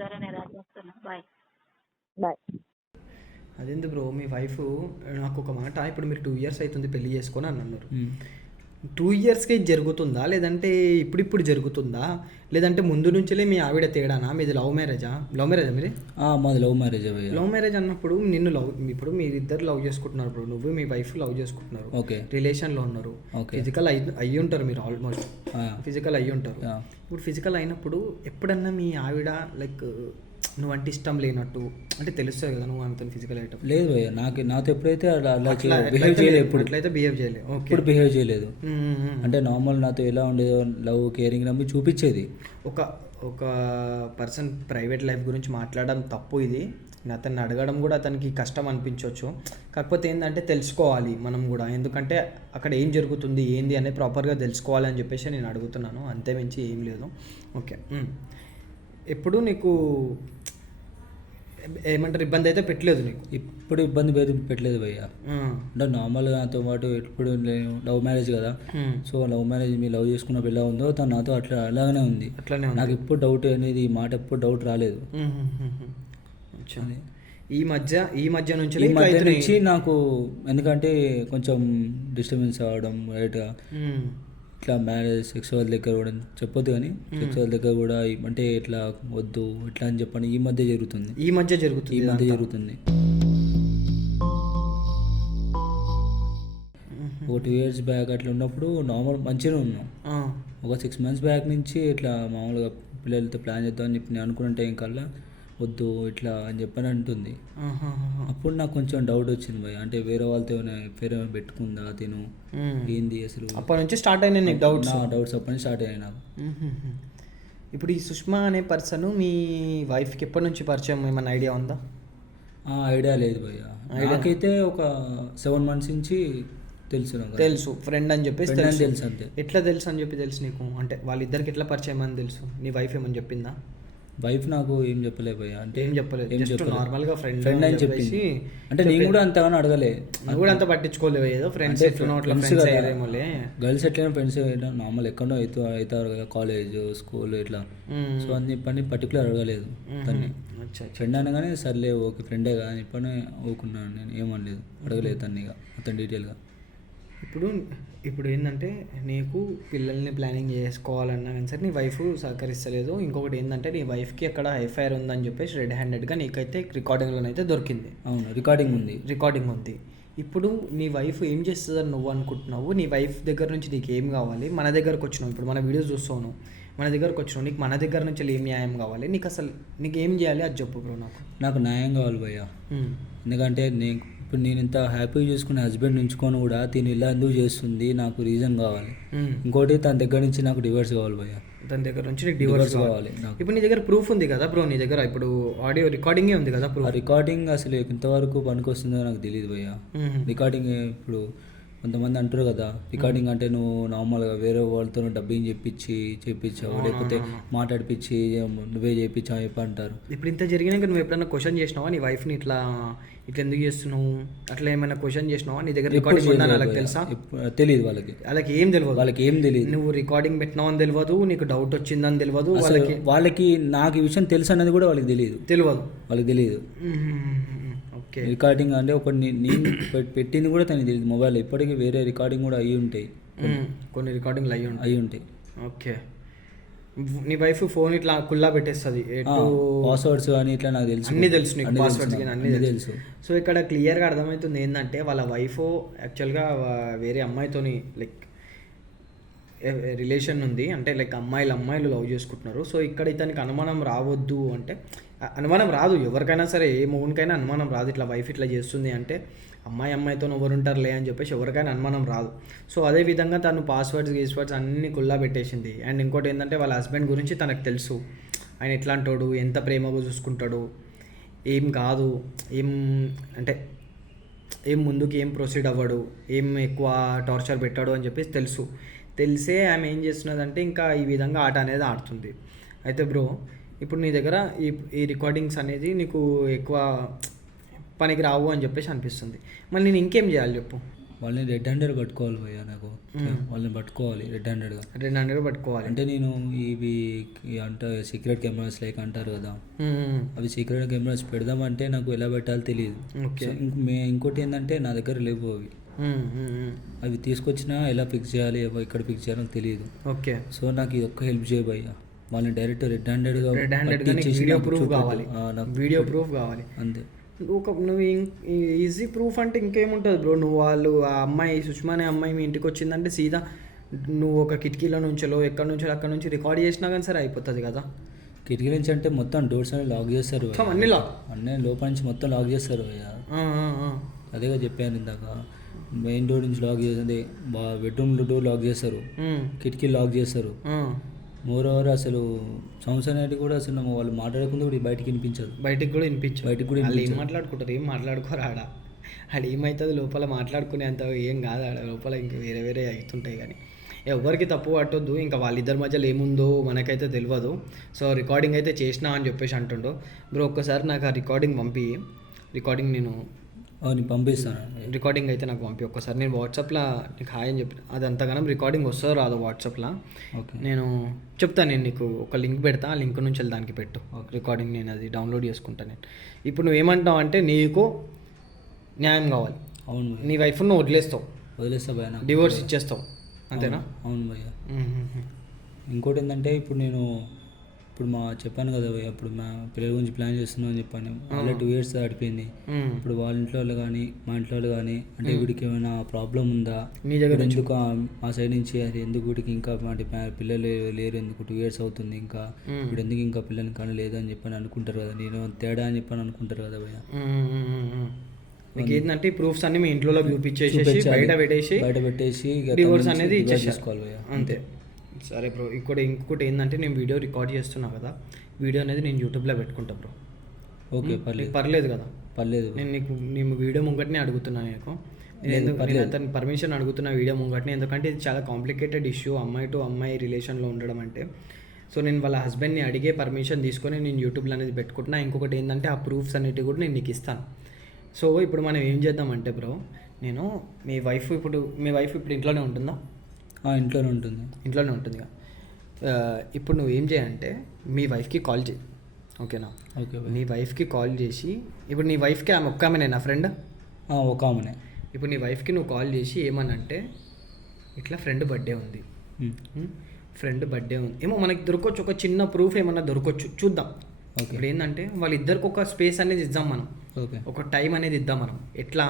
సరే నేను రాజేస్తున్నా, బాయ్. బాయ్. అదేంది బ్రో మీ వైఫ్ నాకు ఒక మాట, ఇప్పుడు మీరు 2 years అవుతుంది పెళ్లి చేసుకొని అని అన్నారు. 2 yearsకే జరుగుతుందా, లేదంటే ఇప్పుడు జరుగుతుందా, లేదంటే ముందు నుంచే మీ ఆవిడ తేడానా? మీది లవ్ మ్యారేజా మీది? మాది లవ్ మ్యారేజ్. లవ్ మ్యారేజ్ అన్నప్పుడు ఇప్పుడు మీరిద్దరు లవ్ చేసుకుంటున్నారు బ్రో, నువ్వు మీ వైఫ్ లవ్ చేసుకుంటున్నారు, ఓకే, రిలేషన్లో ఉన్నారు, ఫిజికల్ అయ్యి ఉంటారు, మీరు ఆల్మోస్ట్ ఫిజికల్ అయ్యి ఉంటారు. ఇప్పుడు ఫిజికల్ అయినప్పుడు ఎప్పుడన్నా మీ ఆవిడ లైక్ నువ్వంటే ఇష్టం లేనట్టు అంటే తెలుస్తుంది కదా నువ్వు అంత ఫిజికల్ ఐటమ్? లేదు భయ్య, నాతో ఎప్పుడైతే అలా బిహేవ్ చేయలేదు, ఎప్పుడైతే బిహేవ్ చేయలేదు, ఇప్పుడు బిహేవ్ చేయలేదు. అంటే నార్మల్ నాతో ఎలా ఉండేదో లవ్ కేరింగ్ నమ్మి చూపించేది. ఒక పర్సన్ ప్రైవేట్ లైఫ్ గురించి మాట్లాడడం తప్పు, ఇది అతన్ని అడగడం కూడా అతనికి కష్టం అనిపించవచ్చు. కాకపోతే ఏంటంటే తెలుసుకోవాలి మనం కూడా, ఎందుకంటే అక్కడ ఏం జరుగుతుంది ఏంది అనేది ప్రాపర్గా తెలుసుకోవాలి అని చెప్పేసి నేను అడుగుతున్నాను, అంతే మించి ఏం లేదు. ఓకే, ఎప్పుడు నీకు ఏమంటారు ఇబ్బంది అయితే పెట్టలేదు నీకు? ఇప్పుడు ఇబ్బంది పెట్టలేదు భయ్య. అంటే నార్మల్గా నాతో పాటు ఎప్పుడు లవ్ మ్యారేజ్ కదా, సో లవ్ మ్యారేజ్ మీ లవ్ చేసుకున్న పిల్ల ఉందో తను నాతో అలాగనే ఉంది. నాకు ఎప్పుడు డౌట్ అనేది ఈ మాట ఎప్పుడు డౌట్ రాలేదు. ఈ మధ్య నుంచి నాకు ఎందుకంటే కొంచెం డిస్టర్బెన్స్ అవ్వడం రైట్గా, ఇట్లా మ్యారేజ్ సెక్సువల్ దగ్గర కూడా చెప్పొద్దు కానీ సెక్సువల్ దగ్గర కూడా అంటే ఇట్లా వద్దు ఇట్లా అని చెప్పని ఈ మధ్య జరుగుతుంది. ఈ మధ్య జరుగుతుంది ఒక 2 years బ్యాక్ అట్లా ఉన్నప్పుడు నార్మల్ మంచిగానే ఉన్నాం. ఒక 6 months బ్యాక్ నుంచి ఇట్లా మామూలుగా పిల్లలతో ప్లాన్ చేద్దామని చెప్పి నేను అనుకున్న టైం కల్లా వద్దు ఇట్లా అని చెప్పని అంటుంది. అప్పుడు నాకు కొంచెం డౌట్ వచ్చింది భయ్, అంటే వేరే వాళ్ళతో పేరు పెట్టుకుందా తిను ఏంది అసలు. అప్పటి నుంచి స్టార్ట్ అయినా నీకు డౌట్స్ అప్పటి నుంచి స్టార్ట్ అయినా నాకు. ఇప్పుడు ఈ సుష్మా అనే పర్సన్ మీ వైఫ్కి ఎప్పటి నుంచి పరిచయం, ఏమైనా ఐడియా ఉందా? ఐడియా లేదు భయ్య, నాకైతే ఒక 7 months నుంచి తెలుసు ఫ్రెండ్ అని చెప్పేసి తెలుసు. అంతే. ఎట్లా తెలుసు అని చెప్పి తెలుసు నీకు? అంటే వాళ్ళిద్దరికి ఎట్లా పరిచయం అని తెలుసు? నీ వైఫ్ ఏమని చెప్పిందా? వైఫ్ నాకు ఏం చెప్పలేదు భయ్య, అంటే ఏం చెప్పలేదు, నార్మల్గా ఫ్రెండ్ అని చెప్పేసి. అంటే నేను కూడా అంతగానో అడగలే, నువ్వు కూడా అంత పట్టించుకోలేవు, ఏదో ఫ్రెండ్స్ గర్ల్స్ ఎట్లయినా ఫ్రెండ్స్ నార్మల్ ఎక్కడో అవుతారు కదా, కాలేజ్ స్కూల్ ఇట్లా, సో అని చెప్పని పర్టికులర్ అడగలేదు తన్ని. ఫ్రెండ్ అనగానే సర్లే ఓకే ఫ్రెండే కదా అని చెప్పని ఊకున్నాను, నేను ఏమనలేదు, అడగలేదు తన్నిగా మొత్తం డీటెయిల్గా. ఇప్పుడు ఏంటంటే నీకు పిల్లల్ని ప్లానింగ్ చేసుకోవాలన్నా కానీ సరే నీ వైఫ్ సహకరిస్తలేదు. ఇంకొకటి ఏంటంటే నీ వైఫ్కి అక్కడ ఎఫ్ఐఆర్ ఉందని చెప్పేసి రెడ్ హ్యాండెడ్గా నీకైతే రికార్డింగ్లోనైతే దొరికింది. అవును, రికార్డింగ్ ఉంది. ఇప్పుడు నీ వైఫ్ ఏం చేస్తుందని నువ్వు అనుకుంటున్నావు? నీ వైఫ్ దగ్గర నుంచి నీకు ఏం కావాలి? మన దగ్గరకు వచ్చినావు, ఇప్పుడు మన వీడియోస్ చూస్తావు, మన దగ్గరకు వచ్చినావు, నీకు మన దగ్గర నుంచి ఏం న్యాయం కావాలి? నీకు అసలు నీకు ఏం చేయాలి అది చెప్పు బ్రో. నాకు న్యాయం కావాలి భయ్య, ఎందుకంటే ఇప్పుడు నేను ఇంత హ్యాపీగా చూసుకునే హస్బెండ్ ఉంచుకొని కూడా తిని ఇలా ఎందుకు చేస్తుంది, నాకు రీజన్ కావాలి. ఇంకోటి తన దగ్గర నుంచి నాకు డివోర్స్ కావాలి భయ్య, తన దగ్గర నుంచి నీకు డివోర్స్ కావాలి. ఇప్పుడు నీ దగ్గర ప్రూఫ్ ఉంది కదా బ్రో, నీ దగ్గర ఇప్పుడు ఆడియో రికార్డింగే ఉంది కదా. ఆ రికార్డింగ్ అసలు ఎంతవరకు పనికి వస్తుందో నాకు తెలియదు భయ్య. రికార్డింగ్ ఇప్పుడు కొంతమంది అంటారు కదా, రికార్డింగ్ అంటే నువ్వు నార్మల్గా వేరే వాళ్ళతో డబ్బింగ్ చేయించావు, లేకపోతే మాట్లాడిపించి నువ్వే చేయించావు చెప్పి అంటారు. ఇప్పుడు ఇంత జరిగినాక నువ్వు ఎప్పుడైనా క్వశ్చన్ చేసినావా నీ వైఫ్ని? ఇట్లా ఎందుకు చేస్తున్నావు అట్లా ఏమైనా క్వశ్చన్ చేసినావా? నీ దగ్గర రికార్డింగ్ ఉందని వాళ్ళకి తెలుసా? తెలియదు, వాళ్ళకి ఏం తెలియదు. నువ్వు రికార్డింగ్ పెట్టినావు అని తెలియదు, నీకు డౌట్ వచ్చిందని తెలియదు, వాళ్ళకి నాకు ఈ విషయం తెలుసు అన్నది కూడా వాళ్ళకి తెలియదు. రికార్డింగ్ అంటే ఒకటి నేను పెట్టింది కూడా తనకి తెలియదు మొబైల్. ఇప్పటికీ వేరే రికార్డింగ్ కూడా అయ్యి ఉంటాయి, కొన్ని రికార్డింగ్లు అయ్యి ఉంటాయి. ఓకే, నీ వైఫ్ ఫోన్ ఇట్లా కుల్లా పెట్టేస్తుంది, పాస్వర్డ్స్ కానీ ఇట్లా నాకు తెలుసు, అన్నీ తెలుసు నీకు, పాస్వర్డ్స్ కానీ అన్నీ తెలుసు. సో ఇక్కడ క్లియర్గా అర్థమవుతుంది ఏంటంటే వాళ్ళ వైఫ్ యాక్చువల్గా వేరే అమ్మాయితోని లైక్ రిలేషన్ ఉంది, అంటే లైక్ అమ్మాయిలు లవ్ చేసుకుంటున్నారు. సో ఇక్కడ ఇతనికి అనుమానం రావద్దు అంటే, అనుమానం రాదు ఎవరికైనా సరే, ఏ మొగునికైనా అనుమానం రాదు ఇట్లా వైఫ్ ఇట్లా చేస్తుంది అంటే, అమ్మాయితో ఎవరుంటారులే అని చెప్పేసి ఎవరికైనా అనుమానం రాదు. సో అదేవిధంగా తను గీస్వర్డ్స్ అన్నీ కుల్లా పెట్టేసింది. అండ్ ఇంకోటి ఏంటంటే వాళ్ళ హస్బెండ్ గురించి తనకు తెలుసు, ఆయన ఎట్లాంటాడు, ఎంత ప్రేమగా చూసుకుంటాడు, ఏం కాదు, ఏం అంటే ఏం ముందుకు ఏం ప్రొసీడ్ అవ్వడు, ఏం ఎక్కువ టార్చర్ పెట్టాడు అని చెప్పేసి తెలిసే ఆమె ఏం చేస్తున్నదంటే ఇంకా ఈ విధంగా ఆట అనేది ఆడుతుంది. అయితే బ్రో, ఇప్పుడు నీ దగ్గర ఈ రికార్డింగ్స్ అనేది నీకు ఎక్కువ పనికి రావు అని చెప్పేసి అనిపిస్తుంది. మళ్ళీ నేను ఇంకేం చేయాలి చెప్పు? వాళ్ళని రెడ్ హ్యాండెడ్ పట్టుకోవాలి భయ్యా, నాకు వాళ్ళని పట్టుకోవాలి రెడ్ హ్యాండెడ్గా పట్టుకోవాలి. అంటే నేను ఇవి అంటే సీక్రెట్ కెమెరాస్ లైక్ అంటారు కదా, అవి సీక్రెట్ కెమెరాస్ పెడదామంటే నాకు ఎలా పెట్టాలో తెలియదు. ఇంకోటి ఏంటంటే నా దగ్గర లేవు అవి తీసుకొచ్చినా ఎలా ఫిక్స్ చేయాలి, ఇక్కడ ఫిక్స్ చేయాలో నాకు తెలియదు. ఓకే, సో నాకు ఇది ఒక్క హెల్ప్ చేయ భయ్యా, వాళ్ళని డైరెక్ట్ రెడ్ హ్యాండెడ్గా వీడియో ప్రూఫ్ కావాలి, వీడియో ప్రూఫ్ కావాలి అంతే. నువ్వు ఈజీ ప్రూఫ్ అంటే ఇంకేముంటుంది బ్రో, నువ్వు వాళ్ళు ఆ అమ్మాయి సుష్మా అనే అమ్మాయి మీ ఇంటికి వచ్చిందంటే సీదా నువ్వు ఒక కిటికీలో నుంచో ఎక్కడి నుంచో అక్కడ నుంచి రికార్డ్ చేసినా కానీ సరే అయిపోతుంది కదా. కిటికీ నుంచి అంటే మొత్తం డోర్స్ అన్ని లాక్ చేస్తారు, అన్నీ లోపల నుంచి మొత్తం లాక్ చేస్తారు. అదేగా చెప్పాను ఇందాక, మెయిన్ డోర్ నుంచి లాక్ చేసింది, బెడ్రూమ్ డోర్ లాక్ చేస్తారు, కిటికీలు లాక్ చేస్తారు. మోర్ ఓవర్ అసలు సౌండ్స్ అనేది కూడా అసలు వాళ్ళు మాట్లాడకుండా కూడా బయటికి వినిపించదు, బయటికి కూడా ఏం మాట్లాడుకుంటారు, ఏం మాట్లాడుకోరు ఆడ ఏమవుతుంది లోపల మాట్లాడుకునే అంత ఏం కాదు ఆడ, లోపల ఇంక వేరే అవుతుంటాయి. కానీ ఎవరికి తప్పు పట్టొద్దు, ఇంకా వాళ్ళిద్దరి మధ్యలో ఏముందో మనకైతే తెలియదు. సో రికార్డింగ్ అయితే చేసినా అని చెప్పేసి అంటుండో. బ్రో ఒక్కసారి నాకు ఆ రికార్డింగ్ నేను పంపిస్తాను, రికార్డింగ్ అయితే నాకు పంపి ఒక్కసారి. నేను వాట్సాప్లో నీకు హాయ్ అని చెప్పి అది అంతగానం రికార్డింగ్ వస్తుందో రాదో వాట్సాప్లో నేను చెప్తాను. నేను నీకు ఒక లింక్ పెడతా, ఆ లింక్ నుంచి వెళ్ళి దానికి పెట్టు రికార్డింగ్, నేను అది డౌన్లోడ్ చేసుకుంటాను. నేను ఇప్పుడు నువ్వేమంటావు అంటే నీకు న్యాయం కావాలి. అవును, నీ వైఫ్ నువ్వు వదిలేస్తావు భయ, డివోర్స్ ఇచ్చేస్తావు అంతేనా? అవును భయ్య. ఇంకోటి ఏంటంటే ఇప్పుడు చెప్పాను కదా భయ్య, ఇప్పుడు మా పిల్లల గురించి ప్లాన్ చేస్తున్నాం అని చెప్పాను. అలా 2 years దాటిపోయింది. ఇప్పుడు వాళ్ళ ఇంట్లో వాళ్ళు కానీ మా ఇంట్లో వాళ్ళు కానీ అంటే వీడికి ఏమైనా ప్రాబ్లం ఉందా, ఎందుకు మా సైడ్ నుంచి అది ఎందుకు వీడికి ఇంకా అంటే పిల్లలు లేరు ఎందుకు 2 years అవుతుంది, ఇంకా వీడు ఎందుకు ఇంకా పిల్లల్ని కానీ లేదని చెప్పని అనుకుంటారు కదా, నేను తేడా అని చెప్పని అనుకుంటారు కదా భయ్య. మీకు ఏంటంటే ప్రూఫ్స్ అన్ని మీ ఇంట్లో చూపించేసి బయట పెట్టేసి డివోర్స్ అనేది ఇచ్చేసుకోవాలి భయ్య, అంతే. సరే బ్రో, ఇంకొకటి ఏంటంటే నేను వీడియో రికార్డ్ చేస్తున్నా కదా, వీడియో అనేది నేను యూట్యూబ్లో పెట్టుకుంటా బ్రో. ఓకే, పర్లేదు కదా? పర్లేదు. నేను వీడియో ముంగట్నే అడుగుతున్నాను నీకు, నేను అతని పర్మిషన్ అడుగుతున్నా వీడియో ముంగట్నే, ఎందుకంటే ఇది చాలా కాంప్లికేటెడ్ ఇష్యూ, అమ్మాయి టు అమ్మాయి రిలేషన్లో ఉండడం అంటే. సో నేను వాళ్ళ హస్బెండ్ని అడిగే పర్మిషన్ తీసుకొని నేను యూట్యూబ్లో అనేది పెట్టుకుంటున్నా. ఇంకొకటి ఏంటంటే ఆ ప్రూఫ్స్ అనేవి కూడా నేను నీకు ఇస్తాను. సో ఇప్పుడు మనం ఏం చేద్దామంటే బ్రో, మీ వైఫ్ ఇప్పుడు ఇంట్లోనే ఉంటుందా? ఇంట్లోనే ఉంటుంది. ఇప్పుడు నువ్వు ఏం చేయాలంటే మీ వైఫ్కి కాల్ చేయి, ఓకేనా? ఓకే, నీ వైఫ్కి కాల్ చేసి, ఇప్పుడు నీ వైఫ్కి ఆమె ఒక్క ఆమెనే నా ఫ్రెండ్? ఒక ఆమెనే. ఇప్పుడు నీ వైఫ్కి నువ్వు కాల్ చేసి ఏమనంటే, ఇట్లా ఫ్రెండ్ బర్త్డే ఉంది ఏమో మనకి దొరకవచ్చు, ఒక చిన్న ప్రూఫ్ ఏమన్నా దొరకవచ్చు, చూద్దాం. ఇప్పుడు ఏంటంటే వాళ్ళిద్దరికి ఒక స్పేస్ అనేది ఇద్దాం మనం, ఒక టైం అనేది ఇద్దాం మనం. ఎట్లా,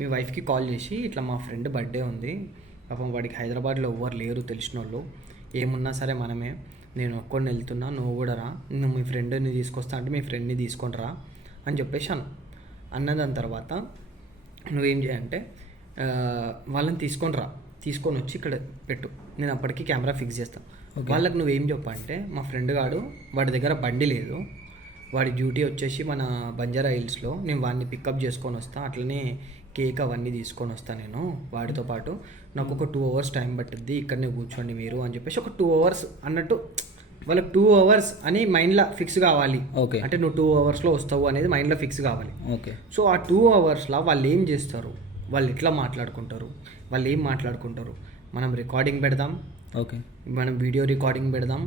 మీ వైఫ్కి కాల్ చేసి ఇట్లా మా ఫ్రెండ్ బర్త్డే ఉంది, పాపం వాడికి హైదరాబాద్లో ఎవ్వరు లేరు తెలిసిన వాళ్ళు, ఏమున్నా సరే మనమే, నేను ఒక్కడిని వెళ్తున్నా, నువ్వు కూడా రా, నువ్వు మీ ఫ్రెండ్ని తీసుకొస్తా అంటే మీ ఫ్రెండ్ని తీసుకొని రా అని చెప్పేసి అన్నదాని తర్వాత నువ్వేం చేయాలంటే వాళ్ళని తీసుకొని వచ్చి ఇక్కడ పెట్టు, నేను అప్పటికి కెమెరా ఫిక్స్ చేస్తాను. వాళ్ళకి నువ్వేం చెప్పంటే, మా ఫ్రెండ్ గాడు వాడి దగ్గర బండి లేదు, వాడి డ్యూటీ వచ్చేసి మన బంజారా హిల్స్లో, నేను వాడిని పికప్ చేసుకొని వస్తా, అట్లనే కేక్ అవన్నీ తీసుకొని వస్తాను నేను వాడితో పాటు, నాకు ఒక 2 hours టైం పట్టుద్ది, ఇక్కడనే కూర్చోండి మీరు అని చెప్పేసి ఒక 2 hours అన్నట్టు వాళ్ళకి 2 hours అని మైండ్లో ఫిక్స్ కావాలి. ఓకే, అంటే నువ్వు 2 hours వస్తావు అనేది మైండ్లో ఫిక్స్ కావాలి. ఓకే, సో ఆ 2 hours వాళ్ళు ఏం చేస్తారు, వాళ్ళు ఎట్లా మాట్లాడుకుంటారు, వాళ్ళు ఏం మాట్లాడుకుంటారు, మనం రికార్డింగ్ పెడదాం. ఓకే, మనం వీడియో రికార్డింగ్ పెడదాం,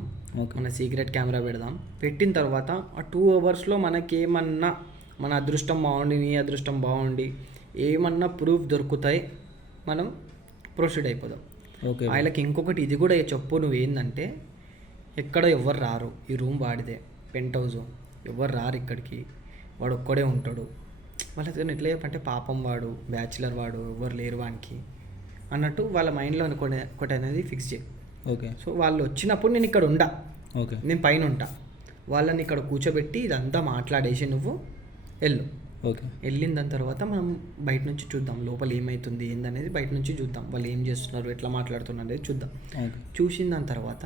మన సీక్రెట్ కెమెరా పెడదాం. పెట్టిన తర్వాత ఆ 2 hours మనకేమన్నా మన అదృష్టం బాగుండి, నీ అదృష్టం బాగుండి ఏమన్నా ప్రూఫ్ దొరుకుతాయి, మనం ప్రొసీడ్ అయిపోదాం. ఓకే, వాళ్ళకి ఇంకొకటి ఇది కూడా చెప్పు, నువ్వు ఏంటంటే ఎక్కడ ఎవరు రారు, ఈ రూమ్ వాడిదే, పెంట్ హౌస్, ఎవరు రారు ఇక్కడికి, వాడు ఒక్కడే ఉంటాడు. వాళ్ళతో ఎట్లా చెప్పంటే, పాపం వాడు బ్యాచిలర్, వాడు ఎవరు లేరు వానికి, అన్నట్టు వాళ్ళ మైండ్లో ఒకటి అనేది ఫిక్స్ చేయి. ఓకే. సో వాళ్ళు వచ్చినప్పుడు నేను ఇక్కడ ఉండా, ఓకే, నేను పైన ఉంటా, వాళ్ళని ఇక్కడ కూర్చోబెట్టి ఇదంతా మాట్లాడేసి నువ్వు వెళ్ళు. ఓకే. వెళ్ళిన దాని తర్వాత మనం బయట నుంచి చూద్దాం లోపల ఏమవుతుంది ఏందనేది, బయట నుంచి చూద్దాం వాళ్ళు ఏం చేస్తున్నారు, ఎట్లా మాట్లాడుతున్నారు అనేది చూద్దాం. ఓకే. చూసిన దాని తర్వాత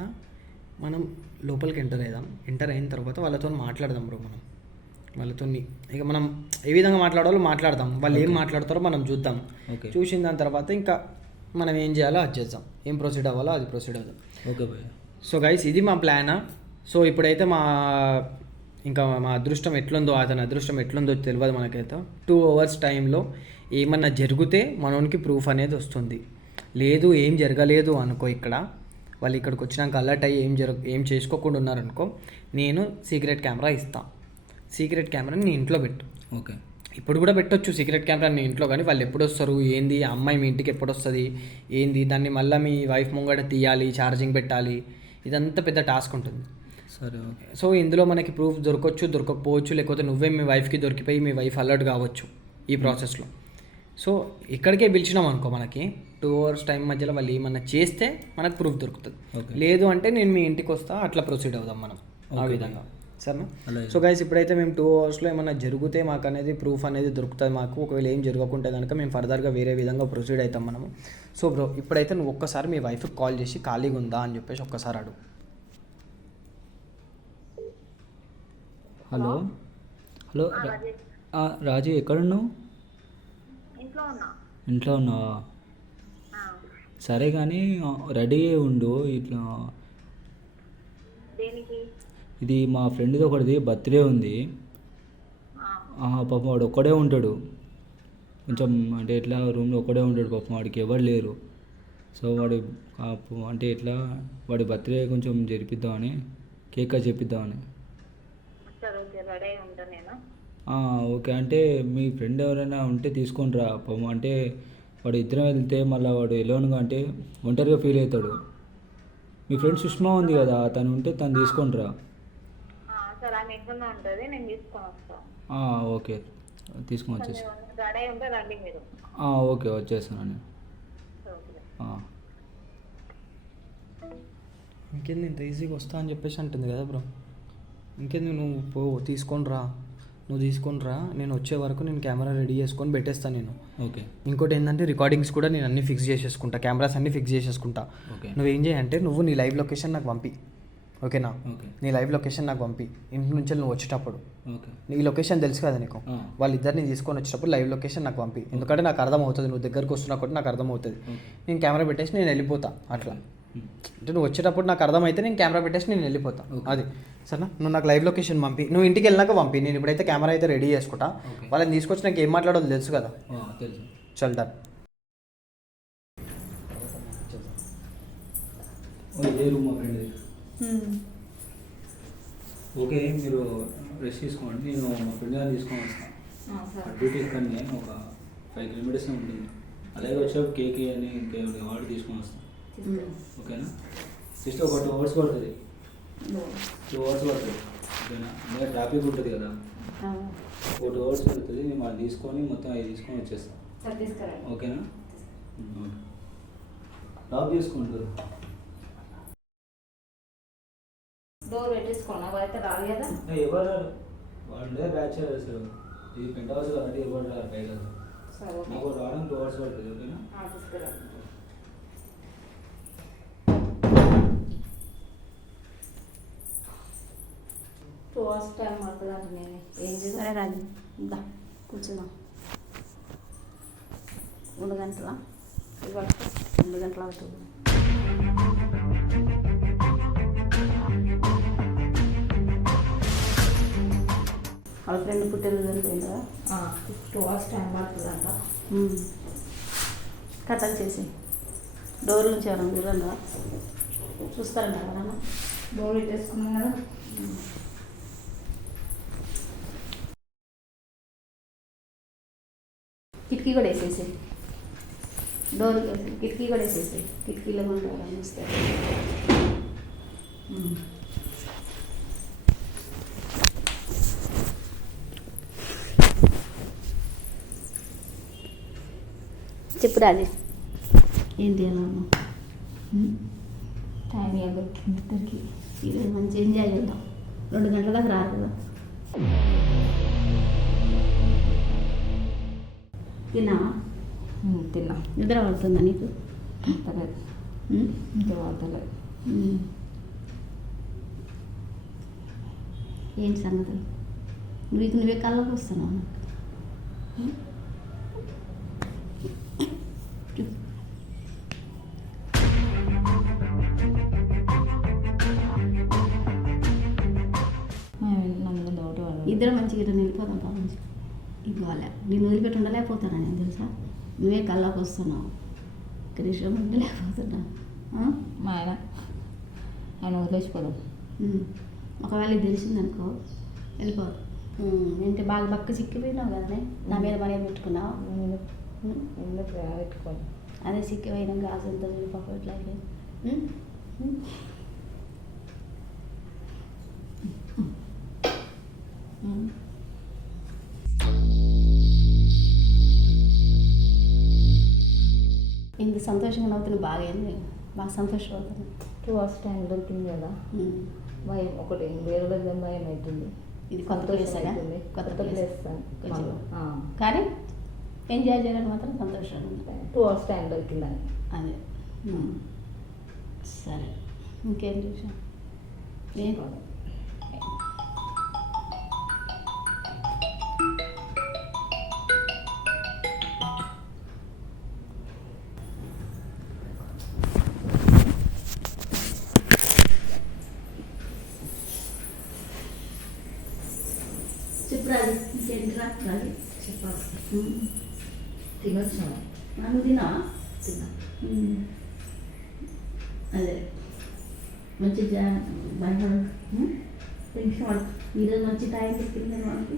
మనం లోపలికి ఎంటర్ అవుదాం. ఎంటర్ అయిన తర్వాత వాళ్ళతో మాట్లాడదాం బ్రో. మనం వాళ్ళతో ఇక మనం ఏ విధంగా మాట్లాడాలో మాట్లాడదాం, వాళ్ళు ఏం మాట్లాడతారో మనం చూద్దాం. ఓకే. చూసిన దాని తర్వాత ఇంకా మనం ఏం చేయాలో అది చేద్దాం, ఏం ప్రొసీడ్ అవ్వాలో అది ప్రొసీడ్ అవుదాం. ఓకే భయ్య. సో గైస్ ఇది మా ప్లాన్. సో ఇప్పుడైతే మా అదృష్టం ఎట్లుందో, అతని అదృష్టం ఎట్లుందో తెలియదు మనకైతే. 2 hours టైంలో ఏమన్నా జరిగితే మనోనికి ప్రూఫ్ అనేది వస్తుంది. లేదు ఏం జరగలేదు అనుకో, ఇక్కడ వాళ్ళు ఇక్కడికి వచ్చినాక అలర్ట్ అయ్యి ఏం చేసుకోకుండా ఉన్నారనుకో, నేను సీక్రెట్ కెమెరా ఇస్తాను. సీక్రెట్ కెమెరాని నీ ఇంట్లో పెట్టు. ఓకే. ఇప్పుడు కూడా పెట్టొచ్చు సీక్రెట్ కెమెరా నీ ఇంట్లో, కానీ వాళ్ళు ఎప్పుడు వస్తారు ఏంది, ఆ అమ్మాయి మీ ఇంటికి ఎప్పుడు వస్తుంది ఏంది, దాన్ని మళ్ళీ మీ వైఫ్ ముంగట తీయాలి, ఛార్జింగ్ పెట్టాలి, ఇదంతా పెద్ద టాస్క్ ఉంటుంది. సరే. ఓకే. సో ఇందులో మనకి ప్రూఫ్ దొరకవచ్చు, దొరకకపోవచ్చు, లేకపోతే నువ్వే మీ వైఫ్కి దొరికిపోయి మీ వైఫ్ అలర్ట్ కావచ్చు ఈ ప్రాసెస్లో. సో ఇక్కడికే పిలిచినాం అనుకో, మనకి 2 hours టైం మధ్యలో వాళ్ళు ఏమన్నా చేస్తే మనకు ప్రూఫ్ దొరుకుతుంది. ఓకే. లేదు అంటే నేను మీ ఇంటికి వస్తా, అట్లా ప్రొసీడ్ అవుదాం మనం ఆ విధంగా. సరేనా? అలాగే. సో గైస్ ఇప్పుడైతే మేము 2 hours ఏమైనా జరిగితే మాకు అనేది ప్రూఫ్ అనేది దొరుకుతుంది మాకు. ఒకవేళ ఏం జరగకుంటే కనుక మేము ఫర్దర్గా వేరే విధంగా ప్రొసీడ్ అవుతాం మనము. సో బ్రో ఇప్పుడైతే నువ్వు ఒక్కసారి మీ వైఫ్కి కాల్ చేసి ఖాళీగా ఉందా అని చెప్పేసి ఒక్కసారి అడుగు. హలో. హలో రాజు, ఎక్కడున్నావు? ఇంట్లో ఉన్నావా? సరే కానీ రెడీ అయ్యి ఉండు. ఇట్లా ఇది మా ఫ్రెండ్ది ఒకటిది బర్త్డే ఉంది. పాపం వాడు ఒక్కడే ఉంటాడు, కొంచెం అంటే ఎట్లా రూమ్లో ఒక్కడే ఉంటాడు పాపం, వాడికి ఎవరు లేరు. సో వాడు అంటే ఎట్లా వాడి బర్త్డే కొంచెం జరిపిద్దామని, కేక్ కట్ చేపిద్దామని. ఓకే. అంటే మీ ఫ్రెండ్ ఎవరైనా ఉంటే తీసుకొని రా పాపం. అంటే వాడు ఇద్దరం వెళ్తే మళ్ళీ వాడు ఎలోన్గా అంటే ఒంటరిగా ఫీల్ అవుతాడు. మీ ఫ్రెండ్ సుష్మా ఉంది కదా, తను ఉంటే తను తీసుకొని రా. ఓకే, తీసుకొని వచ్చేసి. ఓకే, వచ్చేస్తాను నేను. ఇంకేంది ఇంత ఈజీగా వస్తా అని చెప్పేసి అంటుంది కదా బ్రో. ఇంకేంది నువ్వు తీసుకొని రా, నువ్వు తీసుకొని రా, నేను వచ్చే వరకు నేను కెమెరా రెడీ చేసుకొని పెట్టేస్తాను నేను. ఓకే. ఇంకోటి ఏంటంటే రికార్డింగ్స్ కూడా నేను అన్నీ ఫిక్స్ చేసేసుకుంటా, కెమెరాస్ అన్నీ ఫిక్స్ చేసేసుకుంటా. ఓకే. నువ్వేం చేయంటే నువ్వు నీ లైవ్ లొకేషన్ నాకు పంపి, ఓకేనా? ఓకే. నీ లైవ్ లొకేషన్ నాకు పంపి, ఇంటి నుంచి నువ్వు వచ్చేటప్పుడు. ఓకే. నీ లొకేషన్ తెలుసు కదా నీకు, వాళ్ళిద్దరిని తీసుకొని వచ్చేటప్పుడు లైవ్ లొకేషన్ నాకు పంపి. ఎందుకంటే నాకు అర్థమవుతుంది నువ్వు దగ్గరకు వస్తున్నా కూడా నాకు అర్థమవుతుంది. నేను కెమెరా పెట్టేసి నేను వెళ్ళిపోతా అట్లా. అంటే నువ్వు వచ్చేటప్పుడు నాకు అర్థమైతే నేను కెమెరా పెట్టేసి నేను వెళ్ళిపోతా. అది సరేనా? నువ్వు నాకు లైవ్ లొకేషన్ పంపి, నువ్వు ఇంటికి వెళ్ళినాక పంపి. నేను ఇప్పుడైతే కెమెరా అయితే రెడీ చేసుకుంటా. వాళ్ళని తీసుకొచ్చి నాకు ఏం మాట్లాడదు తెలుసు కదా. తెలుసు. చల్ డన్. మా ఫ్రెండ్. ఓకే, మీరు రెస్ట్ తీసుకోండి, నేను మా ఫ్రెండ్ గారిని తీసుకొని వస్తాను. డ్యూటీ ఇక్కడనే ఒక 5 kilometers ఉంటుంది. అలాగే వచ్చేప్పుడు కేక్ అని ఇంకేమైనా ఆర్డర్ తీసుకొని వస్తాను. ఓకేనా? జస్ట్ ఒక 2 hours పడుతుంది. 2 hours పడుతుంది. ఓకేనా? ఇంకా ట్రాఫిక్ ఉంటుంది కదా, 2 hours పడుతుంది. మేము అది తీసుకొని మొత్తం అవి తీసుకొని వచ్చేస్తాం. ఓకేనా? డ్రాప్ చేసుకుంటారు. డోర్ పెట్టేసుకోండి, అయితే రాదు కదా. ఎవరు వాళ్ళే బ్యాచులర్ అసలు, ఇది పెంట్ హౌస్ కాబట్టి ఎవరు రారు బయట. నాకు రావడం 2 hours పడుతుంది. ఓకేనా? టైం పడుతుంది అంటే నేను ఏం చేస్తాను రాజు. ఇంకా కూర్చుందాం. 2 గంటల 2 గంటల అవుతుంది. వాళ్ళ ఫ్రెండ్ పుట్టిన చనిపోయిందా? 2 hours టైం పడుతుందంట. కథలు చేసి డోర్ నుంచి ఎవరైనా దూరంగా చూస్తారంట కదా. డోర్ పెట్టేసుకున్నాం కదా. కిటికీ కూడా వేసేసి, డోర్ కిటికీ కూడా వేసేసి, కిటికీలో కూడా చూస్తే. చెప్పు రాజు, ఏంటి అలా టైం దొరికింది ఇద్దరికి. ఈరోజు మంచి ఎంజాయ్ చేద్దాం. 2 గంటల దాకా రాదు కదా. తిన్నావా? తిన్నా. నిద్ర పడుతుందా నీకు? పడతలేదు. ఇంకా పడతలేదు. ఏంటి సంగతి? నువ్వే కళ్ళకు వస్తున్నావు. ఇద్దరు మంచిగా వెళ్ళిపోతాం పా మంచిగా. ఇవ్వాలి నేను వదిలిపెట్టి ఉండలేకపోతాను నేను తెలుసా. నువ్వే కళ్ళకు వస్తున్నావు. కనీసం ఉండలేకపోతున్నా. మా ఆయన వదిలేసిపోదాం. ఒకవేళ ఇది తెలిసిందనుకో వెళ్ళిపోదు. ఏంటి బాగా బక్క చిక్కిపోయినావు కదనే. నా మీద మనీ పెట్టుకున్నావు. పెట్టుకోవాలి. అదే సిక్కిపోయినా గాజు ఎంత పాపం ఇట్లా ఇంత సంతోషంగా నవ్వుతున్నా. బాగా ఏంది బాగా సంతోషపడుతుంది. 2 hours టైం దొరికింది కదా. భయం ఒకటి వేరే దగ్గర భయం అవుతుంది. ఇది కొత్త ప్లేస్ కొత్త ప్లేస్ కానీ ఎంజాయ్ చేయాలని మాత్రం సంతోషంగా ఉంది. 2 hours టైం దొరికిందని. అదే సరే. ఇంకేం చూసా ఏం చెప్పరాదు. ఇంకేంటి రాదు చెప్పాలి. తినొచ్చాను. నువ్వు తిన్నావా? తిన్నా. అదే మంచి భయపడు. టెన్షన్ పడు. ఈరోజు మంచి టైం చెప్పింది మనకి.